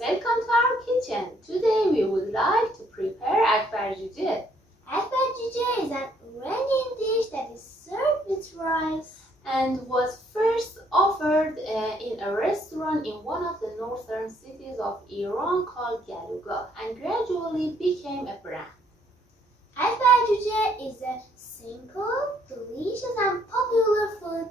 Welcome to our kitchen. Today we would like to prepare Akbar Joojeh. Akbar Joojeh is an Iranian dish that is served with rice and was first offered in a restaurant in one of the northern cities of Iran called Galoogah and gradually became a brand. Akbar Joojeh is a simple, delicious and popular food.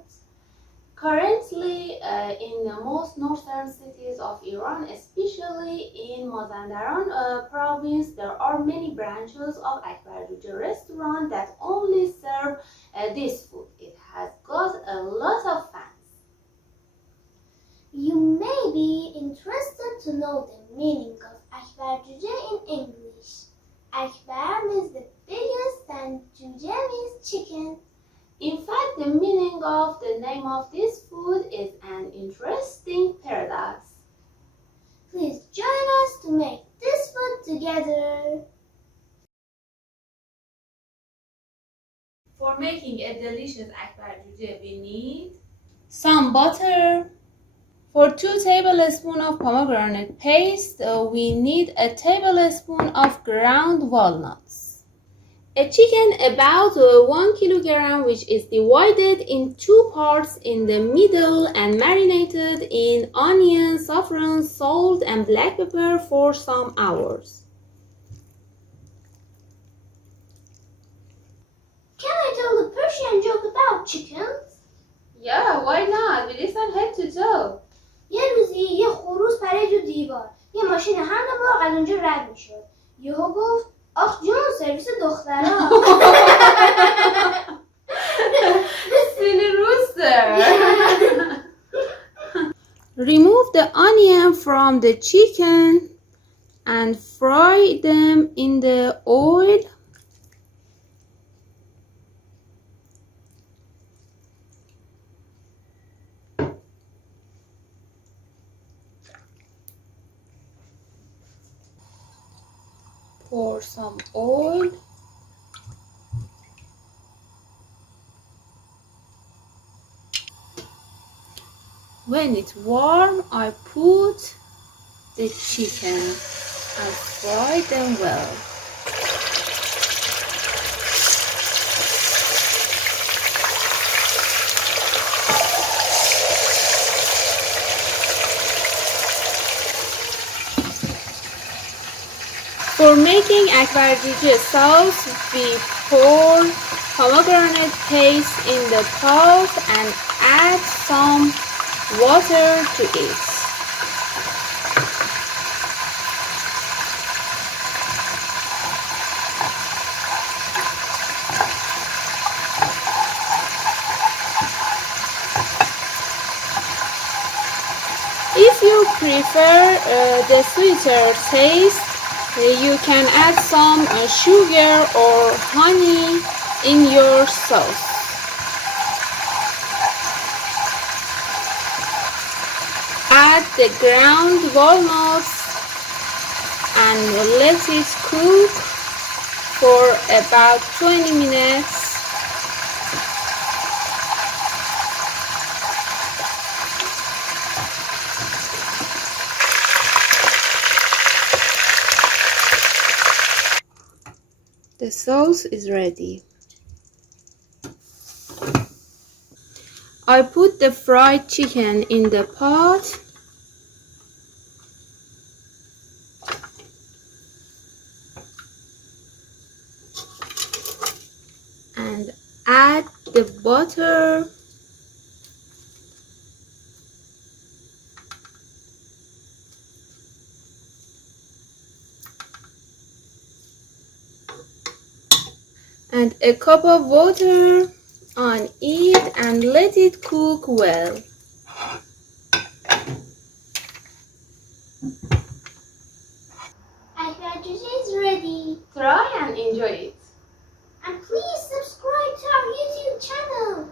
Currently, in the most northern cities of Iran, especially in Mazandaran province, there are many branches of Akbar Joojeh restaurant that only serve this food. It has got a lot of fans. You may be interested to know the meaning of Akbar Joojeh in English. Akbar means the biggest and Joojeh means chicken. In fact, the meaning of the name of this food is an interesting paradox. Please join us to make this food together. For making a delicious Akbar Joojeh, we need some butter. For 2 tablespoons of pomegranate paste, we need a tablespoon of ground walnuts. A chicken about 1 kilogram, which is divided in 2 parts in the middle and marinated in onion, saffron, salt and black pepper for some hours. Can I tell a Persian joke about chickens? Yeah, why not? We listen head to toe. یه روزی یه خروس پرید رو دیوار. یه ماشین حمل مرغ از اونجا رد میشد. یهو گفت آخ جون سرویس دخترها. Silly rooster. Remove the onion from the chicken and fry them in the oil. Pour some oil. When it's warm, I put the chicken and fry them well. For making Akbar Joojeh sauce, we pour pomegranate paste in the pot and add some water to it. If you prefer the sweeter taste, you can add some sugar or honey in your sauce. Add the ground walnuts and let it cook for about 20 minutes. The sauce is ready. I put the fried chicken in the pot and add the butter and a cup of water on it and let it cook well. Akbar Joojeh is ready. Try and enjoy it. And please subscribe to our YouTube channel.